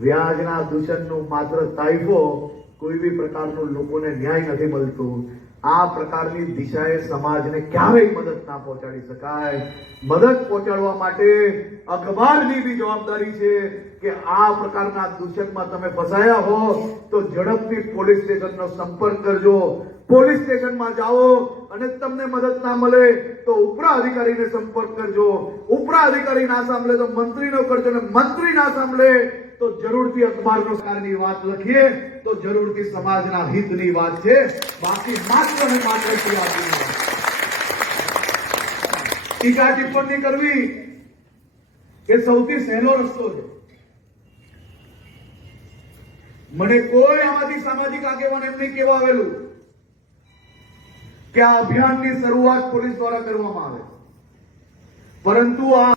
વ્યાજના દૂષણનું માત્ર તાઇફો કોઈ બી પ્રકારનું લોકોને ન્યાય નથી મળતું। આ પ્રકારની દિશાએ સમાજને ક્યારેય મદદ ના પહોંચાડી શકાય। મદદ પહોંચાડવા માટે અખબારની બી જવાબદારી છે કે આ પ્રકારના દૂષણમાં તમે ફસાયા હો તો ઝડપથી પોલીસ સ્ટેશનનો સંપર્ક કરજો। પોલીસ સ્ટેશનમાં જાઓ અને તમને મદદ ના મળે તો ઉપરા અધિકારીને સંપર્ક કરજો। ઉપરા અધિકારી ના સાંભળે તો મંત્રીનો કરજો અને મંત્રી ના સાંભળે તો જરૂરથી અખબારનો સરકારની વાત લખીએ તો જરૂરથી સમાજના હિતની વાત છે, બાકી માત્ર ને માત્ર ટીઆરપીની વાત। ટીકા ટિપ્પણી કરવી એ સૌથી સહેલો રસ્તો છે। મને કોઈ આમાંથી સામાજિક આગેવાન એમ નહીં કહેવા આવેલું કે આ અભિયાનની શરૂઆત પોલીસ દ્વારા કરવામાં આવે, પરંતુ આ